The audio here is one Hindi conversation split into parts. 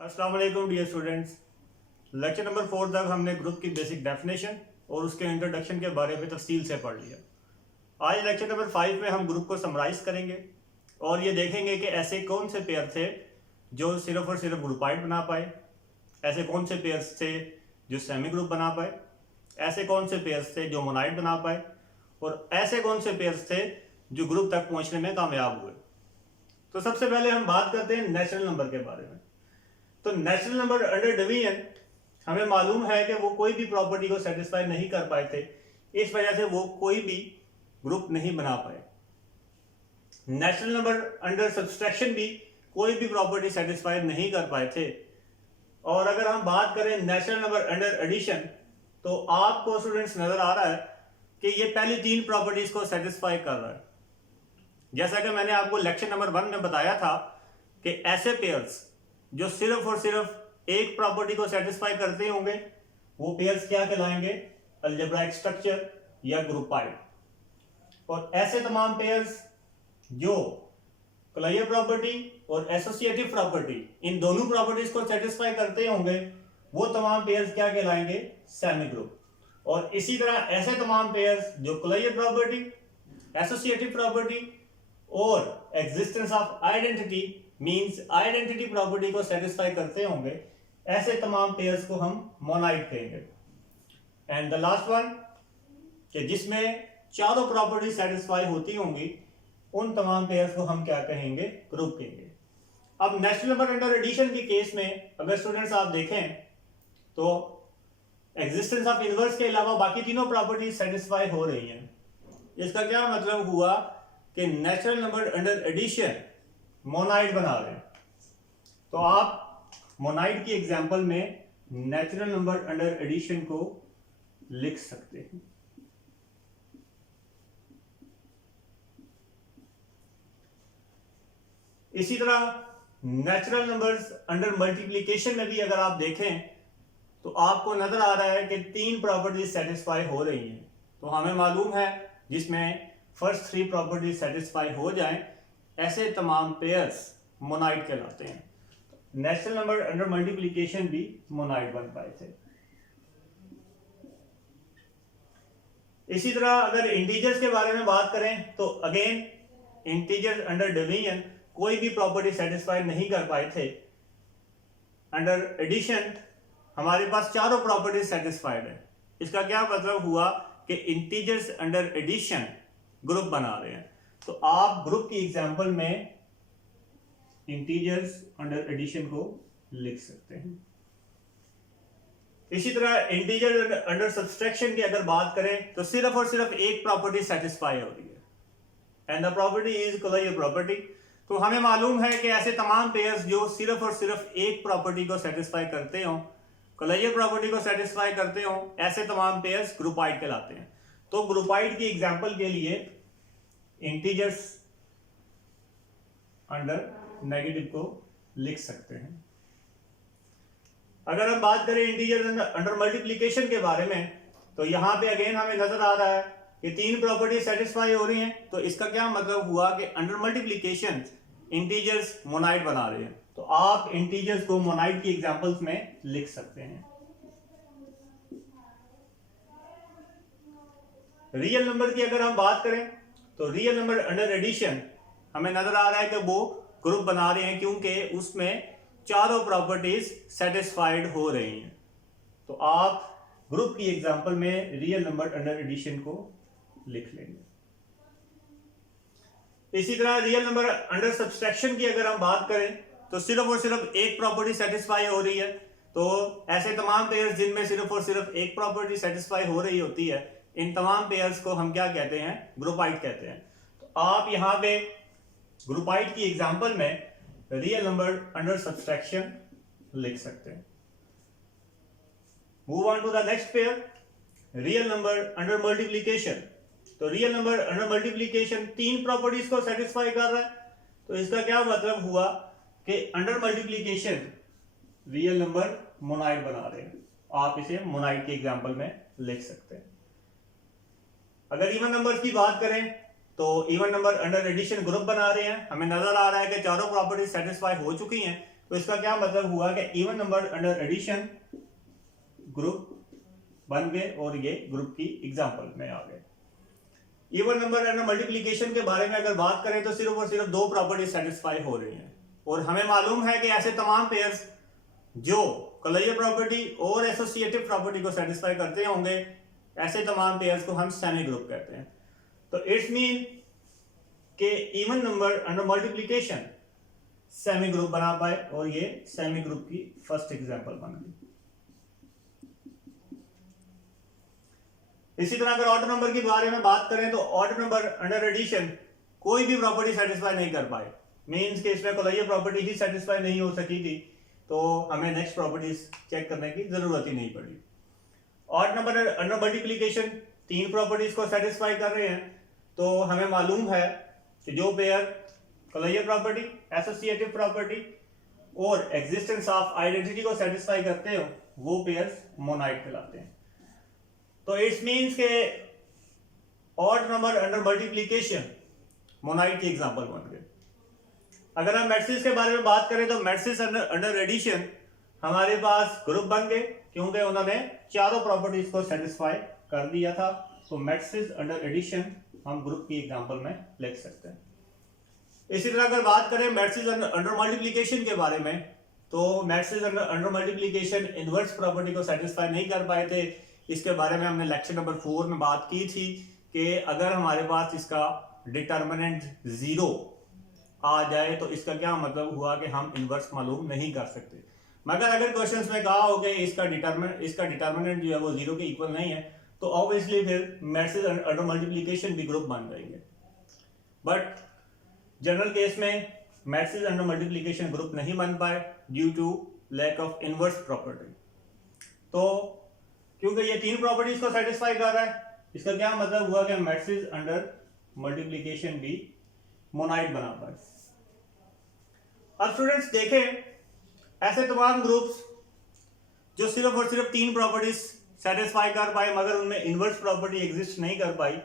अस्सलाम वालेकुम डियर स्टूडेंट्स। लेक्चर नंबर 4 तक हमने ग्रुप की बेसिक डेफिनेशन और उसके इंट्रोडक्शन के बारे में तफसील से पढ़ लिया। आज लेक्चर नंबर 5 में हम ग्रुप को समराइज करेंगे और ये देखेंगे कि ऐसे कौन से पेयर थे जो सिर्फ और सिर्फ ग्रुपाइड बना पाए, ऐसे कौन से पेयर्स थे जो सेमी ग्रुप बना पाए, ऐसे कौन से पेयर्स थे जो मोनाइड बना पाए और ऐसे कौन से पेयर्स थे जो ग्रुप तक पहुंचने में कामयाब हुए। तो सबसे पहले हम बात करते हैं नेचुरल नंबर के बारे में। तो नेचुरल नंबर अंडर डिवीजन हमें मालूम है कि वो कोई भी प्रॉपर्टी को सेटिस्फाई नहीं कर पाए थे, इस वजह से वो कोई भी ग्रुप नहीं बना पाए। नेचुरल नंबर अंडर सब्सट्रैक्शन भी कोई भी प्रॉपर्टी सेटिस्फाई नहीं कर पाए थे। और अगर हम बात करें नेचुरल नंबर अंडर एडिशन, तो आपको स्टूडेंट्स नजर आ रहा है कि ये पहली तीन प्रॉपर्टीज को सेटिस्फाई कर रहा है। जैसा कि मैंने आपको लेक्चर नंबर 1 में बताया था कि ऐसे पेयर्स जो सिर्फ और सिर्फ एक प्रॉपर्टी को सेटिस्फाई करते होंगे वो पेयर्स क्या कहलाएंगे, अलजेब्राइक स्ट्रक्चर या ग्रुपाइड। और ऐसे तमाम पेयर्स जो क्लोजर प्रॉपर्टी और एसोसिएटिव प्रॉपर्टी, इन दोनों प्रॉपर्टीज को सेटिस्फाई करते होंगे वो तमाम पेयर्स क्या कहलाएंगे, सेमी ग्रुप। और इसी तरह ऐसे तमाम पेयर्स जो क्लोजर प्रॉपर्टी, एसोसिएटिव प्रॉपर्टी और existence of identity means identity property को सेटिस्फाई करते होंगे, ऐसे तमाम पेयर्स को हम मोनाइड कहेंगे। एंड द लास्ट वन कि जिसमें चारों प्रॉपर्टी सेटिस्फाई होती होंगी, उन तमाम पेयर्स को हम क्या कहेंगे, ग्रुप कहेंगे। अब नेचुरल नंबर अंडर एडिशन के केस में अगर स्टूडेंट्स आप देखें तो एग्जिस्टेंस ऑफ इनवर्स के अलावा बाकी तीनों प्रॉपर्टी सेटिस्फाई हो रही हैं। इसका क्या मतलब हुआ कि natural number under addition monoid बना रहे हैं। तो आप मोनाइड की एग्जांपल में नेचुरल नंबर अंडर एडिशन को लिख सकते हैं। इसी तरह नेचुरल नंबर्स अंडर मल्टीप्लिकेशन में भी अगर आप देखें तो आपको नजर आ रहा है कि तीन प्रॉपर्टीज सेटिस्फाई हो रही हैं। तो हमें मालूम है जिसमें फर्स्ट 3 प्रॉपर्टीज सेटिस्फाई हो जाएं, ऐसे तमाम पेयर्स मोनाइड कहलाते हैं। नेचुरल नंबर अंडर मल्टीप्लिकेशन भी मोनाइड बन पाए थे। इसी तरह अगर इंटीजर्स के बारे में बात करें तो अगेन इंटीजर्स अंडर डिवीजन कोई भी प्रॉपर्टी सेटिस्फाई नहीं कर पाए थे। अंडर एडिशन हमारे पास चारों प्रॉपर्टी सेटिस्फाइड है। इसका क्या मतलब हुआ कि इंटीजर्स अंडर एडिशन ग्रुप बना रहे हैं। तो आप ग्रुप की एग्जांपल में इंटीजर्स अंडर एडिशन को लिख सकते हैं। इसी तरह इंटीजर अंडर सब्सट्रैक्शन की अगर बात करें तो सिर्फ और सिर्फ एक प्रॉपर्टी सेटिस्फाई हो रही है and the property is closure property. तो हमें मालूम है कि ऐसे तमाम पेयर्स जो सिर्फ और सिर्फ एक प्रॉपर्टी को सेटिस्फाई करते हो, क्लोजर प्रॉपर्टी को सेटिस्फाई करते हो, ऐसे तमाम पेयर्स ग्रुपाइड कहलाते हैं। तो ग्रुपाइड की एग्जांपल के लिए इंटीजर्स अंडर नेगेटिव को लिख सकते हैं। अगर हम बात करें इंटीजर्स अंडर मल्टीप्लिकेशन के बारे में तो यहां पे अगेन हमें नजर आ रहा है कि तीन प्रॉपर्टी सेटिस्फाई हो रही हैं। तो इसका क्या मतलब हुआ कि अंडर मल्टीप्लिकेशन इंटीजर्स मोनाइड बना रहे हैं। तो आप इंटीजर्स को मोनाइड की एग्जांपल्स में लिख सकते हैं। रियल नंबर की अगर हम बात करें तो रियल नंबर अंडर एडिशन हमें नजर आ रहा है कि वो ग्रुप बना रहे हैं क्योंकि उसमें चारों प्रॉपर्टीज सेटिस्फाइड हो रही हैं। तो आप ग्रुप की एग्जांपल में रियल नंबर अंडर एडिशन को लिख लेंगे। इसी तरह रियल नंबर अंडर सब्सट्रैक्शन की अगर हम बात करें तो सिर्फ और सिर्फ एक प्रॉपर्टी सेटिस्फाई हो रही है। तो ऐसे तमाम पेयर्स जिनमें सिर्फ और सिर्फ एक प्रॉपर्टी सेटिस्फाई हो रही होती है, इन तमाम पेयर्स को हम क्या कहते हैं, ग्रुपाइड कहते हैं। तो आप यहां पे ग्रुपाइड की एग्जांपल में रियल नंबर अंडर सब्सट्रैक्शन लिख सकते हैं। Move on to the next pair, real number under multiplication. तो रियल नंबर अंडर मल्टीप्लिकेशन तीन प्रॉपर्टीज को सेटिस्फाई कर रहा है। तो इसका क्या मतलब हुआ कि under multiplication real number monoid बना रहे हैं। आप इसे मोनाइड के एग्जांपल में लिख सकते हैं। अगर इवन नंबर्स की बात करें तो even number under addition group बना रहे हैं। हमें नजर आ रहा है कि चारों प्रॉपर्टी सेटिस्फाई हो चुकी हैं। तो इसका क्या मतलब हुआ कि even number under addition group बन गए और ये ग्रुप की एग्जांपल में आ गए। इवन नंबर अंडर मल्टीप्लिकेशन के बारे में अगर बात करें तो सिर्फ और सिर्फ दो प्रॉपर्टी सेटिस्फाई हो रही हैं और हमें मालूम है कि ऐसे तमाम पेयर्स जो कॉलेजियल प्रॉपर्टी और एसोसिएटिव प्रॉपर्टी को सेटिस्फाई करते होंगे, ऐसे तमाम पेयर्स को हम सेमी ग्रुप कहते हैं। तो इट्स मीन कि even number under multiplication semi group बना पाए और ये सेमी ग्रुप की फर्स्ट एग्जांपल बन गई। इसी तरह अगर ऑड नंबर के बारे में बात करें तो ऑड नंबर अंडर एडिशन कोई भी प्रॉपर्टी सेटिस्फाई नहीं कर पाए, मींस कि इसमें कॉलेजियल प्रॉपर्टी ही सेटिस्फाई नहीं हो सकी थी, तो हमें नेक्स्ट प्रॉपर्टीज चेक करने की जरूरत ही नहीं पड़ी। ऑड नंबर अंडर मल्टीप्लिकेशन तीन प्रॉपर्टीज को सेटिस्फाई कर रहे हैं, तो हमें मालूम है कि जो पेयर कॉलेजियल प्रॉपर्टी, एसोसिएटिव प्रॉपर्टी और एग्जिस्टेंस ऑफ आइडेंटिटी को सेटिस्फाई करते हो वो पेयर्स मोनाइड कहलाते हैं। तो इट्स मींस के odd number under multiplication monoid की एग्जांपल बन गए। अगर हम मैट्रिसेस के बारे में बात करें तो मैट्रिसेस अंडर एडिशन हमारे पास ग्रुप बन गए क्योंकि उन्होंने चारों प्रॉपर्टीज को सेटिस्फाई कर दिया था। तो मैट्रिसेस अंडर एडिशन हम ग्रुप की एग्जांपल में लिख सकते हैं। इसी तरह अगर बात करें मैट्रिसेस अंडर मल्टीप्लिकेशन के बारे में तो matrices under multiplication inverse property को सेटिस्फाई नहीं कर पाए थे। इसके बारे में हमने लेक्चर नंबर 4 में बात की थी कि अगर हमारे पास इसका डिटर्मिनेंट 0 आ जाए तो इसका क्या मतलब हुआ कि हम इनवर्स मालूम नहीं कर सकते। मगर अगर क्वेश्चंस में कहा हो कि इसका डिटर्मिनेंट जो है वो 0 के इक्वल नहीं है तो ऑब्वियसली फिर मैट्रिसेस अंडर मल्टीप्लिकेशन भी ग्रुप बन जाएंगे। बट जनरल केस में मैट्रिसेस अंडर मल्टीप्लिकेशन ग्रुप नहीं बन पाए due to lack of inverse property. तो क्योंकि ये तीन प्रॉपर्टीज को सेटिस्फाई कर रहा है, इसका क्या मतलब हुआ कि मैट्रिसेस अंडर मल्टीप्लिकेशन भी मोनाइड बना पाए। अब स्टूडेंट्स देखें ऐसे तमाम ग्रुप्स जो सिर्फ और सिर्फ तीन प्रॉपर्टीज सेटिस्फाई कर पाए मगर उनमें इनवर्स प्रॉपर्टी एग्जिस्ट नहीं कर पाई,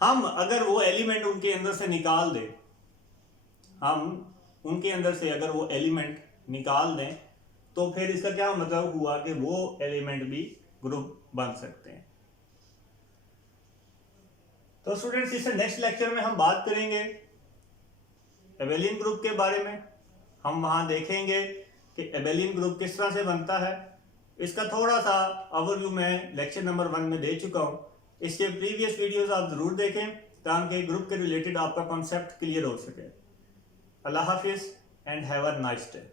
हम अगर वो एलिमेंट उनके अंदर से निकाल दें, अगर वो एलिमेंट निकाल दें तो फिर इसका क्या मतलब हुआ कि वो एलिमेंट भी ग्रुप बन सकते हैं। तो स्टूडेंट्स इससे नेक्स्ट लेक्चर में हम बात करेंगे एबेलियन ग्रुप के बारे में। हम वहां देखेंगे कि एबेलियन ग्रुप किस तरह से बनता है। इसका थोड़ा सा ओवरव्यू मैं लेक्चर नंबर 1 में दे चुका हूं। इसके प्रीवियस वीडियोस आप जरूर देखें ताकि ग्रुप के रिलेटेड आपका कॉन्सेप्ट क्लियर हो सके। अल्लाह हाफिज and have a nice day.